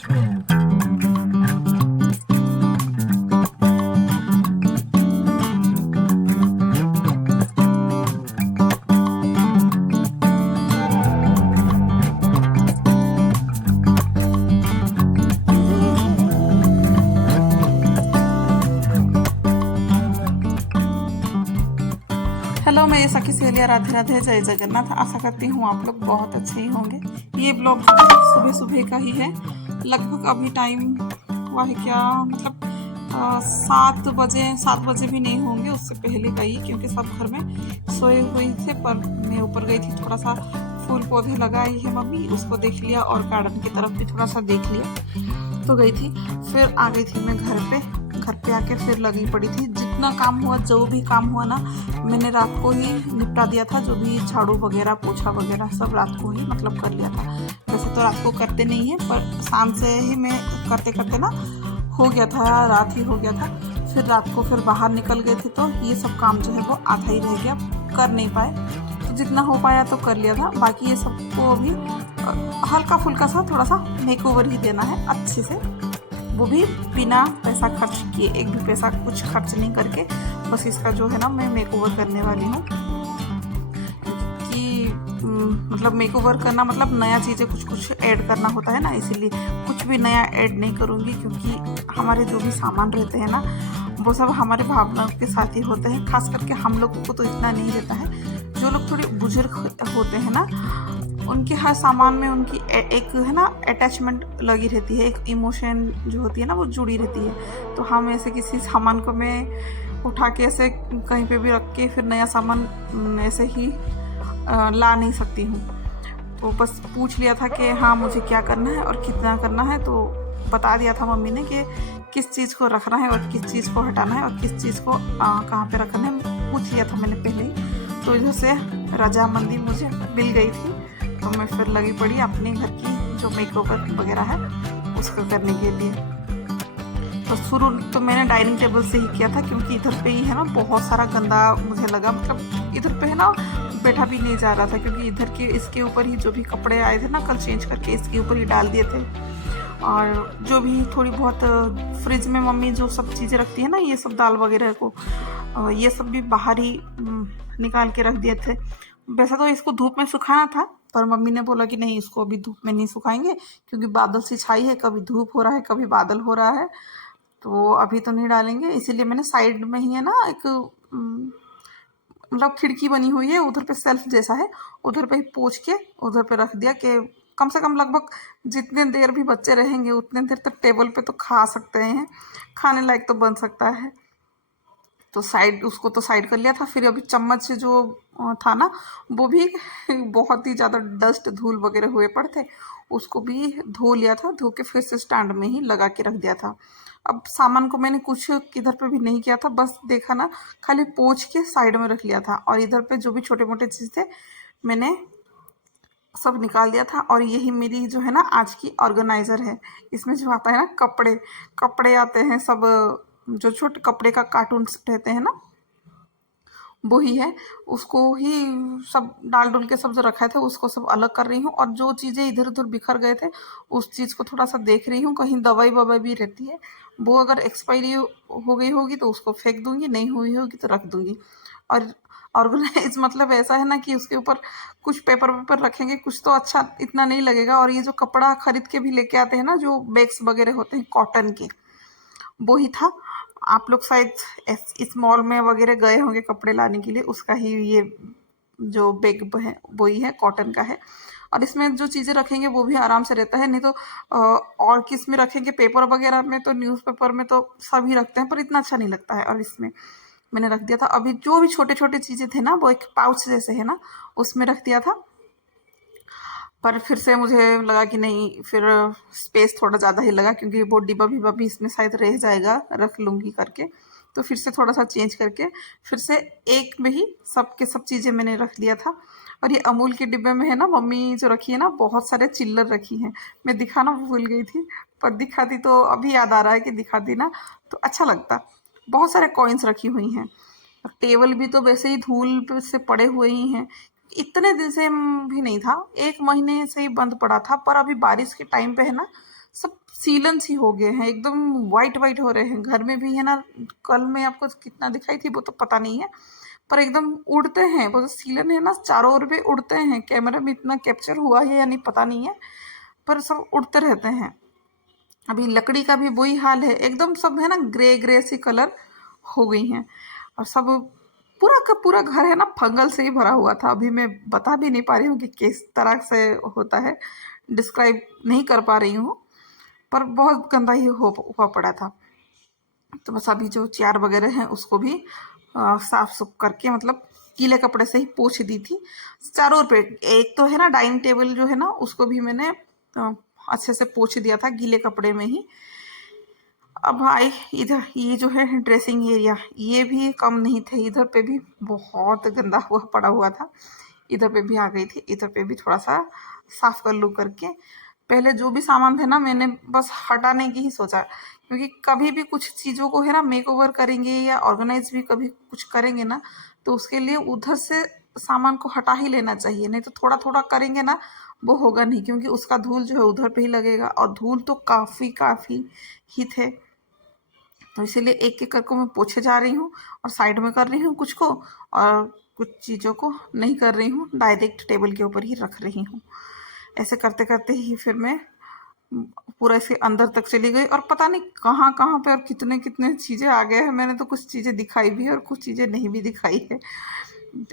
Hello, मैं ये सखी सहेलियाँ, राधे राधे, जय जगन्नाथ। आशा करती हूँ आप लोग बहुत अच्छे ही होंगे। ये ब्लॉग सुबह सुबह का ही है। लगभग अभी टाइम हुआ है क्या, मतलब 7 बजे भी नहीं होंगे, उससे पहले का ही, क्योंकि सब घर में सोए हुए थे। पर मैं ऊपर गई थी, थोड़ा सा फूल पौधे लगाई है मम्मी, उसको देख लिया, और गार्डन की तरफ भी थोड़ा सा देख लिया तो गई थी। फिर आ गई थी मैं घर पे आके फिर लगी पड़ी थी। जितना काम हुआ, जो भी काम हुआ ना, मैंने रात को ही निपटा दिया था। जो भी झाड़ू वगैरह, पोछा वगैरह सब रात को ही मतलब कर लिया था। वैसे तो रात को करते नहीं है, पर शाम से ही मैं करते करते ना हो गया था, रात ही हो गया था। फिर रात को फिर बाहर निकल गए थे, तो ये सब काम जो है वो आधा ही रह गया, कर नहीं पाए। तो जितना हो पाया तो कर लिया था। बाकी ये सबको अभी हल्का फुल्का सा थोड़ा सा मेकओवर ही देना है अच्छे से, वो भी बिना पैसा खर्च किए, एक भी पैसा कुछ खर्च नहीं करके। बस इसका जो है ना, मैं मेकओवर करने वाली हूँ कि मतलब मेकओवर करना मतलब नया चीज़ें कुछ कुछ ऐड करना होता है ना, इसीलिए कुछ भी नया ऐड नहीं करूँगी। क्योंकि हमारे जो भी सामान रहते हैं ना, वो सब हमारे भावनाओं के साथ ही होते हैं। खास करके हम लोगों को तो इतना नहीं रहता है। जो लोग थोड़े बुजुर्ग होते हैं ना, उनके हर सामान में उनकी एक है ना अटैचमेंट लगी रहती है, एक इमोशन जो होती है ना, वो जुड़ी रहती है। तो हम ऐसे किसी सामान को मैं उठा के ऐसे कहीं पे भी रख के फिर नया सामान ऐसे ही ला नहीं सकती हूँ। तो बस पूछ लिया था कि हाँ, मुझे क्या करना है और कितना करना है। तो बता दिया था मम्मी ने कि किस चीज़ को रखना है और किस चीज़ को हटाना है और किस चीज़ को कहाँ पे रखना है, पूछ लिया था मैंने पहले ही। तो इधर से रजामंदी मुझे मिल गई थी, तो मैं फिर लगी पड़ी अपने घर की जो मेकओवर वगैरह है उसको करने के लिए। तो शुरू तो मैंने डाइनिंग टेबल से ही किया था, क्योंकि इधर पे ही है ना बहुत सारा गंदा मुझे लगा। मतलब इधर पे है ना बैठा भी नहीं जा रहा था, क्योंकि इधर के इसके ऊपर ही जो भी कपड़े आए थे ना, कल चेंज करके इसके ऊपर ही डाल दिए थे। और जो भी थोड़ी बहुत फ्रिज में मम्मी जो सब चीज़ें रखती है ना, ये सब दाल वगैरह को, ये सब भी बाहर ही निकाल के रख दिए थे। वैसे तो इसको धूप में सुखाना था, पर मम्मी ने बोला कि नहीं, इसको अभी धूप में नहीं सुखाएंगे, क्योंकि बादल सी छाई है, कभी धूप हो रहा है कभी बादल हो रहा है, तो अभी तो नहीं डालेंगे। इसीलिए मैंने साइड में ही है ना एक मतलब खिड़की बनी हुई है, उधर पे सेल्फ जैसा है, उधर पे ही पोंछ के उधर पे रख दिया कि कम से कम लगभग जितने देर भी बच्चे रहेंगे उतने देर तक टेबल पे तो खा सकते हैं, खाने लायक तो बन सकता है। तो साइड उसको तो साइड कर लिया था। फिर अभी चम्मच से जो था ना, वो भी बहुत ही ज़्यादा डस्ट धूल वगैरह हुए पड़े थे, उसको भी धो लिया था। धो के फिर से स्टैंड में ही लगा के रख दिया था। अब सामान को मैंने कुछ किधर पे भी नहीं किया था, बस देखा ना, खाली पोंछ के साइड में रख लिया था। और इधर पे जो भी छोटे मोटे चीज़ थे मैंने सब निकाल दिया था। और यही मेरी जो है ना आज की ऑर्गेनाइज़र है। इसमें जो आता है ना कपड़े, कपड़े आते हैं सब, जो छोटे कपड़े का कार्टून रहते हैं ना, वो ही है। उसको ही सब डाल डुल के सब जो रखा था उसको सब अलग कर रही हूँ। और जो चीज़ें इधर उधर बिखर गए थे उस चीज़ को थोड़ा सा देख रही हूँ, कहीं दवाई ववाई भी रहती है, वो अगर एक्सपायरी हो गई होगी तो उसको फेंक दूंगी, नहीं हुई होगी तो रख दूंगी। और ऑर्गेनाइज मतलब ऐसा है ना कि उसके ऊपर कुछ पेपर वेपर रखेंगे, कुछ तो अच्छा इतना नहीं लगेगा। और ये जो कपड़ा खरीद के भी लेके आते हैं ना, जो बैग्स वगैरह होते हैं कॉटन के, वो ही था। आप लोग शायद इस मॉल में वगैरह गए होंगे कपड़े लाने के लिए, उसका ही ये जो बैग है वो ही है, कॉटन का है। और इसमें जो चीज़ें रखेंगे वो भी आराम से रहता है। नहीं तो और किस में रखेंगे, पेपर वगैरह में तो न्यूज़पेपर में तो सभी रखते हैं, पर इतना अच्छा नहीं लगता है। और इसमें मैंने रख दिया था। अभी जो भी छोटे छोटे चीज़ें थे ना, वो एक पाउच जैसे है ना, उसमें रख दिया था। पर फिर से मुझे लगा कि नहीं, फिर स्पेस थोड़ा ज़्यादा ही लगा, क्योंकि वो डिब्बा विब्बा भी इसमें शायद रह जाएगा, रख लूँगी करके। तो फिर से थोड़ा सा चेंज करके फिर से एक में ही सब के सब चीज़ें मैंने रख लिया था। और ये अमूल के डिब्बे में है ना, मम्मी जो रखी है ना, बहुत सारे चिल्लर रखी हैं। मैं दिखाना भूल गई थी, पर दिखाती तो अभी याद आ रहा है कि दिखाती ना तो अच्छा लगता। बहुत सारे कॉइन्स रखी हुई हैं। टेबल भी तो वैसे ही धूल पे से पड़े हुए ही हैं। इतने दिन से भी नहीं था, 1 महीने से ही बंद पड़ा था, पर अभी बारिश के टाइम पे है ना, सब सीलन सी हो गए हैं, एकदम वाइट वाइट हो रहे हैं। घर में भी है ना, कल मैं आपको कितना दिखाई थी वो तो पता नहीं है, पर एकदम उड़ते हैं वो जो सीलन है ना, चारों ओर पे उड़ते हैं। कैमरा में इतना कैप्चर हुआ है या नहीं पता नहीं है, पर सब उड़ते रहते हैं। अभी लकड़ी का भी वही हाल है, एकदम सब है ना ग्रे ग्रे सी कलर हो गई हैं। और सब पूरा का पूरा घर है ना फंगल से ही भरा हुआ था। अभी मैं बता भी नहीं पा रही हूँ कि किस तरह से होता है, डिस्क्राइब नहीं कर पा रही हूँ, पर बहुत गंदा ही हुआ पड़ा था। तो बस अभी जो चेयर वगैरह हैं उसको भी साफ सुफ करके, मतलब गीले कपड़े से ही पोंछ दी थी चारों ओर पे। एक तो है ना डाइनिंग टेबल जो है ना, उसको भी मैंने अच्छे से पोंछ दिया था गीले कपड़े में ही। अब आए इधर, ये जो है ड्रेसिंग एरिया, ये भी कम नहीं थे, इधर पे भी बहुत गंदा हुआ पड़ा हुआ था। इधर पे भी आ गई थी, इधर पे भी थोड़ा सा साफ कर लूँ करके। पहले जो भी सामान थे ना, मैंने बस हटाने की ही सोचा, क्योंकि कभी भी कुछ चीज़ों को है ना मेक ओवर करेंगे या ऑर्गेनाइज भी कभी कुछ करेंगे ना, तो उसके लिए उधर से सामान को हटा ही लेना चाहिए। नहीं तो थोड़ा थोड़ा करेंगे ना, वो होगा नहीं, क्योंकि उसका धूल जो है उधर पे ही लगेगा, और धूल तो काफ़ी काफ़ी ही थे। तो इसीलिए एक एक करके मैं पोछे जा रही हूँ, और साइड में कर रही हूँ कुछ को, और कुछ चीज़ों को नहीं कर रही हूँ, डायरेक्ट टेबल के ऊपर ही रख रही हूँ। ऐसे करते करते ही फिर मैं पूरा इसके अंदर तक चली गई, और पता नहीं कहाँ कहाँ पे और कितने कितने चीज़ें आ गए हैं। मैंने तो कुछ चीज़ें दिखाई भी है और कुछ चीज़ें नहीं भी दिखाई है।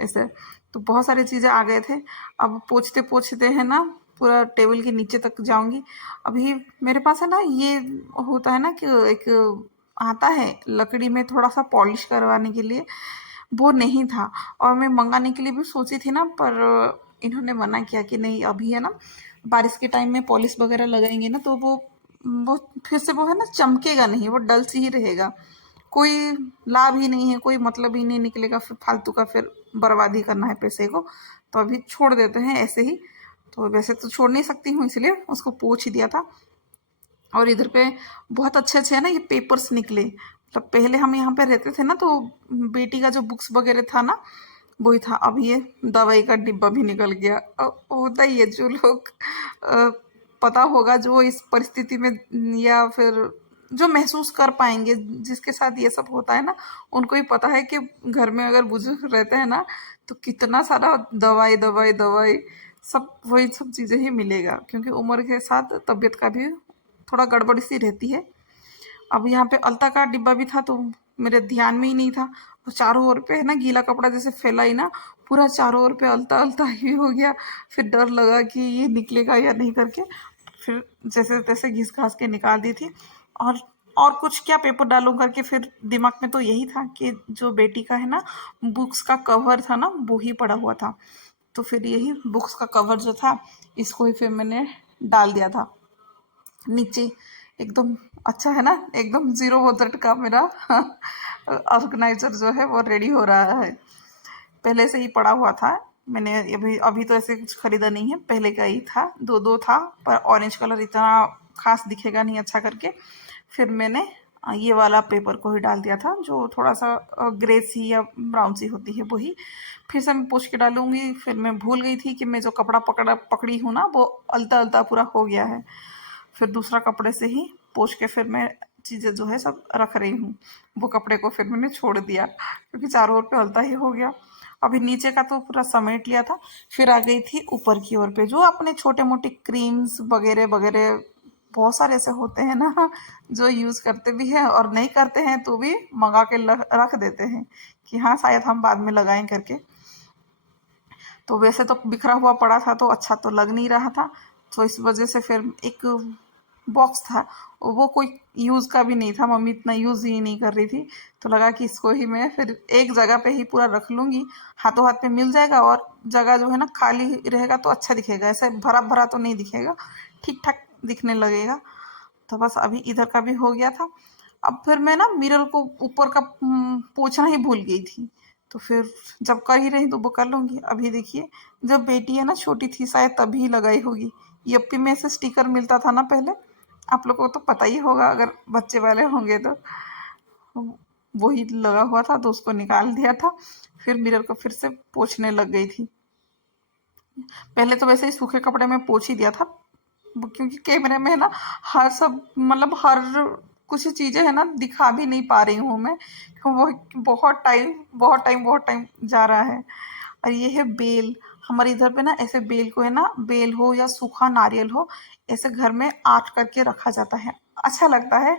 ऐसे तो बहुत सारी चीज़ें आ गए थे। अब पोंछते पोंछते है ना पूरा टेबल के नीचे तक जाऊंगी। अभी मेरे पास है ना, ये होता है ना कि एक आता है लकड़ी में थोड़ा सा पॉलिश करवाने के लिए, वो नहीं था। और मैं मंगाने के लिए भी सोची थी ना, पर इन्होंने मना किया कि नहीं, अभी है ना बारिश के टाइम में पॉलिश वगैरह लगाएंगे ना, तो वो फिर से वो है ना चमकेगा नहीं, वो डल सी ही रहेगा। कोई लाभ ही नहीं है, कोई मतलब ही नहीं निकलेगा, फिर फालतू का फिर बर्बादी करना है पैसे को। तो अभी छोड़ देते हैं ऐसे ही। तो वैसे तो छोड़ नहीं सकती हूँ, इसलिए उसको पोंछ ही दिया था। और इधर पे बहुत अच्छे अच्छे है ना ये पेपर्स निकले। मतलब पहले हम यहाँ पे रहते थे ना, तो बेटी का जो बुक्स वगैरह था ना, वही था। अब ये दवाई का डिब्बा भी निकल गया। होता ही है, जो लोग अ, पता होगा, जो इस परिस्थिति में या फिर जो महसूस कर पाएंगे, जिसके साथ ये सब होता है ना, उनको ही पता है कि घर में अगर बुजुर्ग रहते हैं ना, तो कितना सारा दवाई दवाई दवाई, सब वही सब चीज़ें ही मिलेगा, क्योंकि उम्र के साथ तबीयत का भी थोड़ा गड़बड़ सी रहती है। अब यहाँ पे अलता का डिब्बा भी था, तो मेरे ध्यान में ही नहीं था। और चारों ओर पे है ना गीला कपड़ा जैसे फैला ही ना, पूरा चारों ओर पे अलता अलता ही हो गया। फिर डर लगा कि ये निकलेगा या नहीं करके, फिर जैसे तैसे घिस घास के निकाल दी थी। और और कुछ क्या पेपर डालूं करके, फिर दिमाग में तो यही था कि जो बेटी का है ना बुक्स का कवर था ना, वो ही पड़ा हुआ था। तो फिर यही बुक्स का कवर जो था, इसको ही फिर मैंने डाल दिया था नीचे। एकदम अच्छा है ना, एकदम जीरो बजट का मेरा ऑर्गेनाइजर जो है वो रेडी हो रहा है। पहले से ही पड़ा हुआ था, मैंने अभी अभी तो ऐसे कुछ खरीदा नहीं है, पहले का ही था। दो दो था, पर ऑरेंज कलर इतना खास दिखेगा नहीं अच्छा करके। फिर मैंने ये वाला पेपर को ही डाल दिया था, जो थोड़ा सा ग्रे सी या ब्राउन सी होती है वही। फिर से मैं पोंछ के डालूंगी। फिर मैं भूल गई थी कि मैं जो कपड़ा पकड़ी हूँ ना, वो अलता अलता पूरा हो गया है। फिर दूसरा कपड़े से ही पोंछ के फिर मैं चीज़ें जो है सब रख रही हूँ। वो कपड़े को फिर मैंने छोड़ दिया, क्योंकि चारों ओर पे हल्का ही हो गया। अभी नीचे का तो पूरा समेट लिया था। फिर आ गई थी ऊपर की ओर पे, जो अपने छोटे मोटे क्रीम्स वगैरह वगैरह बहुत सारे ऐसे होते हैं ना, जो यूज़ करते भी हैं और नहीं करते हैं तो भी मंगा के रख देते हैं कि हाँ शायद हम बाद में लगाएं करके। तो वैसे तो बिखरा हुआ पड़ा था, तो अच्छा तो लग नहीं रहा था। तो इस वजह से फिर एक बॉक्स था, वो कोई यूज़ का भी नहीं था, मम्मी इतना यूज़ ही नहीं कर रही थी। तो लगा कि इसको ही मैं फिर एक जगह पे ही पूरा रख लूँगी, हाथों हाथ में मिल जाएगा, और जगह जो है ना खाली रहेगा तो अच्छा दिखेगा, ऐसे भरा भरा तो नहीं दिखेगा, ठीक ठाक दिखने लगेगा। तो बस अभी इधर का भी हो गया था। अब फिर मैं ना मिरर को ऊपर का पोंछना ही भूल गई थी। तो फिर जब कर ही रही तो वो कर लूँगी। अभी देखिए, जब बेटी है ना छोटी थी, शायद तभी लगाई होगी। यप्पी में से स्टिकर मिलता था ना पहले, आप लोगों को तो पता ही होगा अगर बच्चे वाले होंगे तो। वही लगा हुआ था, तो उसको निकाल दिया था। फिर मिरर को फिर से पोंछने लग गई थी। पहले तो वैसे ही सूखे कपड़े में पोंछ ही दिया था, क्योंकि कैमरे में है ना हर सब मतलब हर कुछ चीज़ें है ना दिखा भी नहीं पा रही हूँ मैं। वो बहुत टाइम जा रहा है। और ये है बेल। हमारे इधर पे ना ऐसे बेल को है ना, बेल हो या सूखा नारियल हो, ऐसे घर में आट करके रखा जाता है, अच्छा लगता है।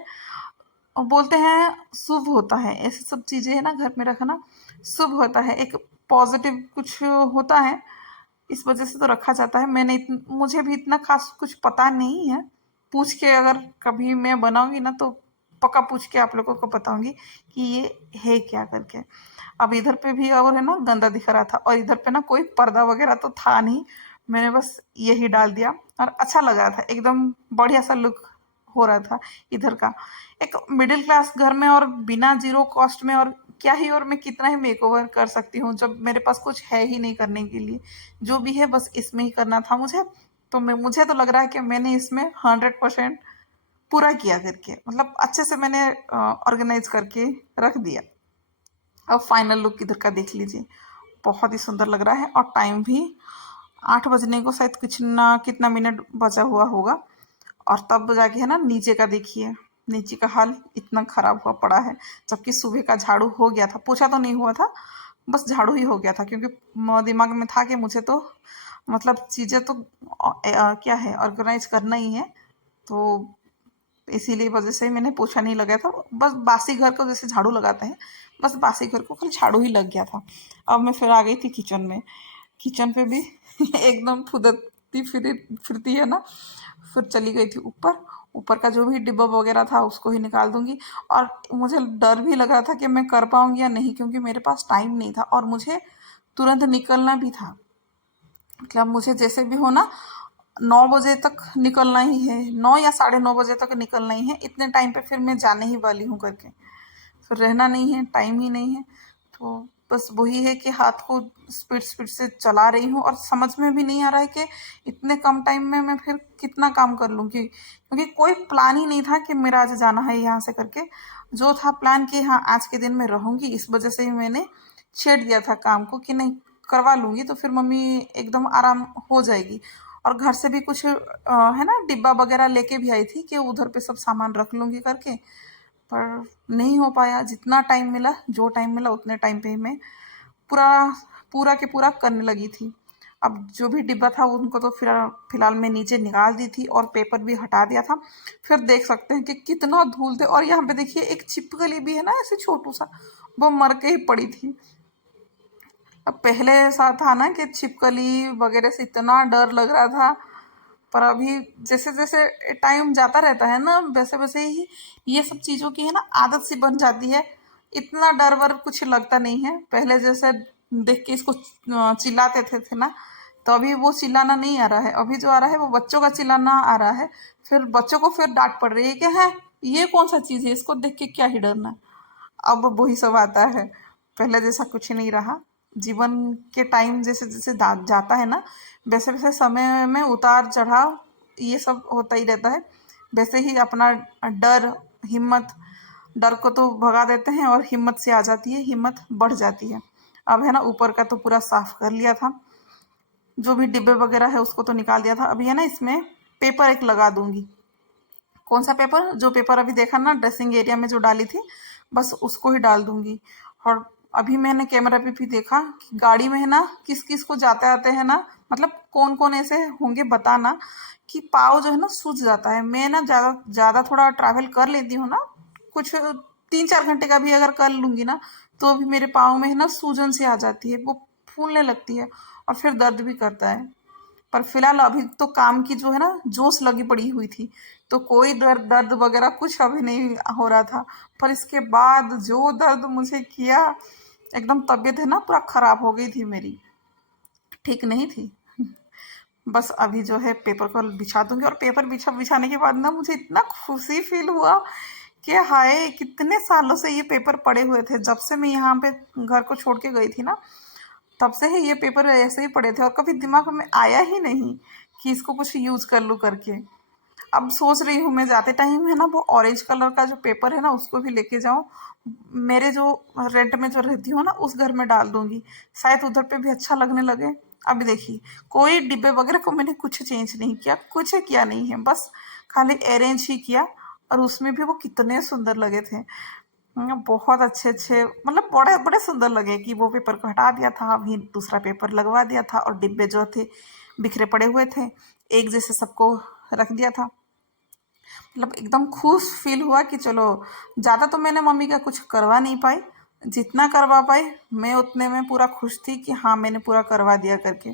और बोलते हैं शुभ होता है, ऐसे सब चीज़ें है ना घर में रखना शुभ होता है, एक पॉजिटिव कुछ होता है, इस वजह से तो रखा जाता है। मुझे भी इतना खास कुछ पता नहीं है। पूछ के अगर कभी मैं बनाऊंगी ना तो पक्का पूछ के आप लोगों को बताऊंगी कि ये है क्या करके। अब इधर पे भी और है ना गंदा दिख रहा था, और इधर पे ना कोई पर्दा वगैरह तो था नहीं, मैंने बस यही डाल दिया और अच्छा लग रहा था, एकदम बढ़िया सा लुक हो रहा था इधर का। एक मिडिल क्लास घर में और बिना जीरो कॉस्ट में और क्या ही, और मैं कितना ही मेकओवर कर सकती हूँ जब मेरे पास कुछ है ही नहीं करने के लिए। जो भी है बस इसमें ही करना था मुझे। तो मुझे तो लग रहा है कि मैंने इसमें 100% पूरा किया करके, मतलब अच्छे से मैंने ऑर्गेनाइज करके रख दिया। अब फाइनल लुक इधर का देख लीजिए, बहुत ही सुंदर लग रहा है। और टाइम भी 8 बजने को शायद कुछ ना कितना मिनट बचा हुआ होगा। और तब जाके है ना नीचे का देखिए, नीचे का हाल इतना खराब हुआ पड़ा है। जबकि सुबह का झाड़ू हो गया था, पोछा तो नहीं हुआ था, बस झाड़ू ही हो गया था, क्योंकि दिमाग में था कि मुझे तो मतलब चीज़ें तो क्या है ऑर्गेनाइज करना ही है। तो इसीलिए वजह से मैंने पोछा नहीं लगाया था, बस बासी घर को जैसे झाड़ू लगाते हैं, बस बासी घर को खाली झाड़ू ही लग गया था। अब मैं फिर आ गई थी किचन में। किचन पे भी एकदम फुदकती फिरती है ना। फिर चली गई थी ऊपर। ऊपर का जो भी डिब्बा वगैरह था उसको ही निकाल दूंगी। और मुझे डर भी लग रहा था कि मैं कर पाऊंगी या नहीं, क्योंकि मेरे पास टाइम नहीं था और मुझे तुरंत निकलना भी था। मतलब मुझे जैसे भी हो ना 9 बजे तक निकलना ही है, 9 या 9:30 बजे तक निकलना ही है, इतने टाइम पे फिर मैं जाने ही वाली हूँ करके। फिर रहना नहीं है, टाइम ही नहीं है। तो बस वही है कि हाथ को स्पीड स्पीड से चला रही हूँ, और समझ में भी नहीं आ रहा है कि इतने कम टाइम में मैं फिर कितना काम कर लूँगी, क्योंकि कोई प्लान ही नहीं था कि मेरा आज जाना है यहाँ से करके। जो था प्लान कि हाँ आज के दिन मैं रहूँगी, इस वजह से ही मैंने छेड़ दिया था काम को कि नहीं करवा लूँगी तो फिर मम्मी एकदम आराम हो जाएगी। और घर से भी कुछ है ना डिब्बा वगैरह लेके भी आई थी कि उधर पे सब सामान रख लूँगी करके। पर नहीं हो पाया, जितना टाइम मिला, जो टाइम मिला उतने टाइम पे ही मैं पूरा पूरा के पूरा करने लगी थी। अब जो भी डिब्बा था उनको तो फिलहाल मैं नीचे निकाल दी थी और पेपर भी हटा दिया था। फिर देख सकते हैं कि कितना धूल थे, और यहाँ पे देखिए एक छिपकली भी है ना ऐसे छोटू सा, वो मर के ही पड़ी थी। अब पहले ऐसा था ना कि छिपकली वगैरह से इतना डर लग रहा था, पर अभी जैसे जैसे टाइम जाता रहता है ना वैसे वैसे ही ये सब चीज़ों की है ना आदत सी बन जाती है। इतना डर वर कुछ लगता नहीं है पहले जैसे। देख के इसको चिल्लाते थे ना, तो अभी वो चिल्लाना नहीं आ रहा है, अभी जो आ रहा है वो बच्चों का चिल्लाना आ रहा है। फिर बच्चों को फिर डांट पड़ रही है कि है ये कौन सा चीज़ है, इसको देख के क्या ही डरना। अब वही सब आता है, पहले जैसा कुछ नहीं रहा। जीवन के टाइम जैसे जैसे जाता है ना वैसे वैसे समय में उतार चढ़ाव ये सब होता ही रहता है। वैसे ही अपना डर, हिम्मत, डर को तो भगा देते हैं और हिम्मत से आ जाती है, हिम्मत बढ़ जाती है। अब है ना ऊपर का तो पूरा साफ कर लिया था, जो भी डिब्बे वगैरह है उसको तो निकाल दिया था। अभी है ना इसमें पेपर एक लगा दूंगी। कौन सा पेपर, जो पेपर अभी देखा ना ड्रेसिंग एरिया में जो डाली थी, बस उसको ही डाल दूंगी। और अभी मैंने कैमरा पे भी देखा कि गाड़ी में है ना किस किस को जाते आते हैं ना, मतलब कौन कौन ऐसे होंगे बताना, कि पाँव जो है ना सूज जाता है। मैं ना ज़्यादा ज़्यादा थोड़ा ट्रैवल कर लेती हूँ ना, कुछ 3-4 घंटे का भी अगर कर लूँगी ना, तो भी मेरे पाँव में है ना सूजन सी आ जाती है, वो फूलने लगती है और फिर दर्द भी करता है। पर फिलहाल अभी तो काम की जो है ना जोश लगी पड़ी हुई थी, तो कोई दर्द दर्द वगैरह कुछ अभी नहीं हो रहा था। पर इसके बाद जो दर्द मुझे किया, एकदम तबीयत है ना पूरा खराब हो गई थी मेरी, ठीक नहीं थी। बस अभी जो है पेपर को बिछा दूंगी, और पेपर बिछाने के बाद ना मुझे इतना खुशी फील हुआ कि हाय कितने सालों से ये पेपर पड़े हुए थे, जब से मैं यहाँ पे घर को छोड़ के गई थी ना तब से ही ये पेपर ऐसे ही पड़े थे, और कभी दिमाग में आया ही नहीं कि इसको कुछ यूज कर लूँ करके। अब सोच रही हूँ मैं जाते टाइम है ना वो ऑरेंज कलर का जो पेपर है ना उसको भी लेके जाऊँ, मेरे जो रेंट में जो रहती हूँ ना उस घर में डाल दूंगी, शायद उधर पे भी अच्छा लगने लगे। अभी देखिए कोई डिब्बे वगैरह को मैंने कुछ चेंज नहीं किया, कुछ किया नहीं है, बस खाली अरेंज ही किया। और उसमें भी वो कितने सुंदर लगे थे, बहुत अच्छे अच्छे, मतलब बड़े बड़े सुंदर लगे कि वो पेपर को हटा दिया था, अभी दूसरा पेपर लगवा दिया था और डिब्बे जो थे बिखरे पड़े हुए थे एक जैसे सबको रख दिया था। मतलब एकदम खुश फील हुआ कि चलो, ज़्यादा तो मैंने मम्मी का कुछ करवा नहीं पाई, जितना करवा पाई मैं उतने में पूरा खुश थी कि हाँ मैंने पूरा करवा दिया करके।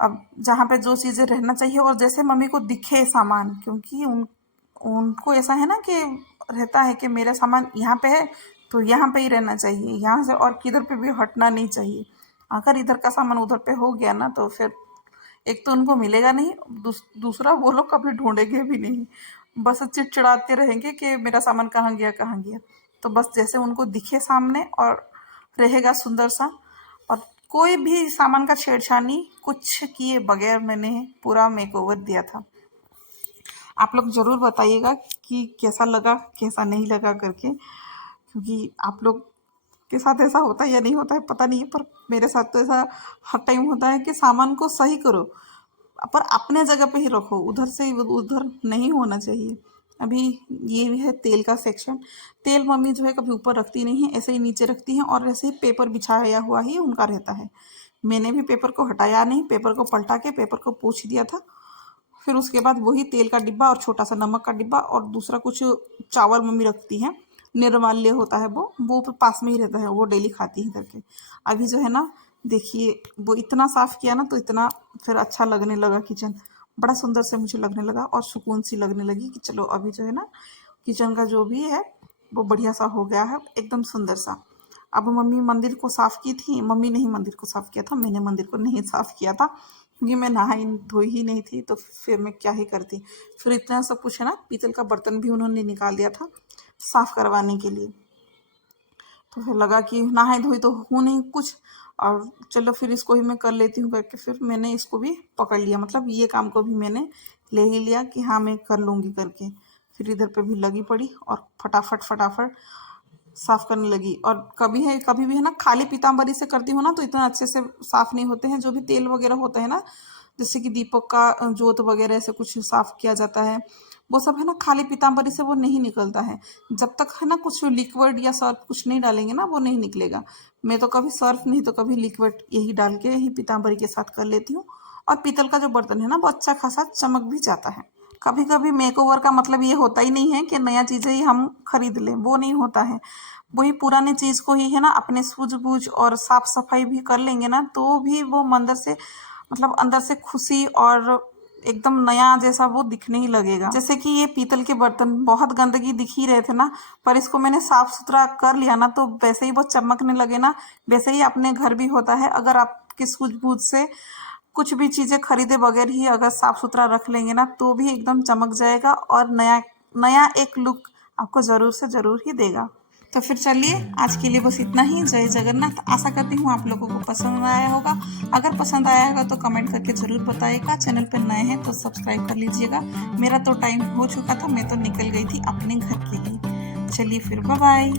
अब जहाँ पे जो चीज़ें रहना चाहिए और जैसे मम्मी को दिखे सामान, क्योंकि उनको ऐसा है ना कि रहता है कि मेरा सामान यहाँ पे है तो यहाँ पे ही रहना चाहिए, यहाँ से और किधर पे भी हटना नहीं चाहिए। अगर इधर का सामान उधर पे हो गया ना तो फिर एक तो उनको मिलेगा नहीं, दूसरा वो लोग कभी ढूंढेंगे भी नहीं, बस चिड़चिड़ाते रहेंगे कि मेरा सामान कहाँ गया कहाँ गया। तो बस जैसे उनको दिखे सामने और रहेगा सुंदर सा, और कोई भी सामान का छेड़छाड़ी कुछ किए बगैर मैंने पूरा मेकओवर दिया था। आप लोग ज़रूर बताइएगा कि कैसा लगा कैसा नहीं लगा करके, क्योंकि आप लोग के साथ ऐसा होता है या नहीं होता है पता नहीं है, पर मेरे साथ तो ऐसा हर टाइम होता है कि सामान को सही करो पर अपने जगह पे ही रखो, उधर से उधर नहीं होना चाहिए। अभी ये भी है तेल का सेक्शन। तेल मम्मी जो है कभी ऊपर रखती नहीं है, ऐसे ही नीचे रखती हैं और ऐसे ही पेपर बिछाया हुआ ही उनका रहता है। मैंने भी पेपर को हटाया नहीं, पेपर को पलटा के पेपर को पोंछ दिया था। फिर उसके बाद वही तेल का डिब्बा और छोटा सा नमक का डिब्बा और दूसरा कुछ चावल मम्मी रखती हैं, निर्माल्य होता है वो पास में ही रहता है, वो डेली खाती हैं करके। अभी जो है ना देखिए वो इतना साफ़ किया ना तो इतना फिर अच्छा लगने लगा, किचन बड़ा सुंदर से मुझे लगने लगा और सुकून सी लगने लगी कि चलो अभी जो है ना किचन का जो भी है वो बढ़िया सा हो गया है, एकदम सुंदर सा। अब मम्मी मंदिर को साफ़ की थी, मम्मी ने ही मंदिर को साफ़ किया था, मैंने मंदिर को नहीं साफ़ किया था क्योंकि मैं नहाई धोई ही नहीं थी, तो फिर मैं क्या ही करती। फिर इतना सब कुछ है ना, पीतल का बर्तन भी उन्होंने निकाल दिया था साफ़ करवाने के लिए। तो फिर लगा कि नहाई धोई तो हूँ नहीं कुछ, और चलो फिर इसको ही मैं कर लेती हूँ करके फिर मैंने इसको भी पकड़ लिया, मतलब ये काम को भी मैंने ले ही लिया कि हाँ मैं कर लूँगी करके। फिर इधर पे भी लगी पड़ी और फटाफट फटाफट साफ़ करने लगी। और कभी भी है ना खाली पीताम्बरी से करती हूँ ना तो इतना अच्छे से साफ़ नहीं होते हैं। जो भी तेल वगैरह होता है ना, जैसे कि दीपक का जोत वगैरह ऐसे कुछ साफ़ किया जाता है, वो सब है ना खाली पीताम्बरी से वो नहीं निकलता है। जब तक है ना कुछ लिक्विड या सर्फ कुछ नहीं डालेंगे ना वो नहीं निकलेगा। मैं तो कभी सर्फ नहीं तो कभी लिक्विड यही डाल के यही पीताम्बरी के साथ कर लेती हूँ। और पीतल का जो बर्तन है ना वो अच्छा खासा चमक भी जाता है। कभी कभी मेकओवर का मतलब ये होता ही नहीं है कि नया चीज़ें ही हम खरीद लें, वो नहीं होता है। वही पुरानी चीज़ को ही है ना अपने सूझबूझ और साफ सफाई भी कर लेंगे ना तो भी वो अंदर से, मतलब अंदर से खुशी और एकदम नया जैसा वो दिखने ही लगेगा। जैसे कि ये पीतल के बर्तन बहुत गंदगी दिख ही रहे थे ना, पर इसको मैंने साफ सुथरा कर लिया ना तो वैसे ही वो चमकने लगे ना। वैसे ही अपने घर भी होता है, अगर आपकी सूझबूझ से कुछ भी चीज़ें खरीदे बगैर ही अगर साफ सुथरा रख लेंगे ना तो भी एकदम चमक जाएगा और नया नया एक लुक आपको ज़रूर से ज़रूर ही देगा। तो फिर चलिए आज के लिए बस इतना ही। जय जगन्नाथ। आशा करती हूँ आप लोगों को पसंद आया होगा। अगर पसंद आया होगा तो कमेंट करके ज़रूर बताइएगा। चैनल पर नए हैं तो सब्सक्राइब कर लीजिएगा। मेरा तो टाइम हो चुका था, मैं तो निकल गई थी अपने घर के लिए। चलिए फिर बाय बाय।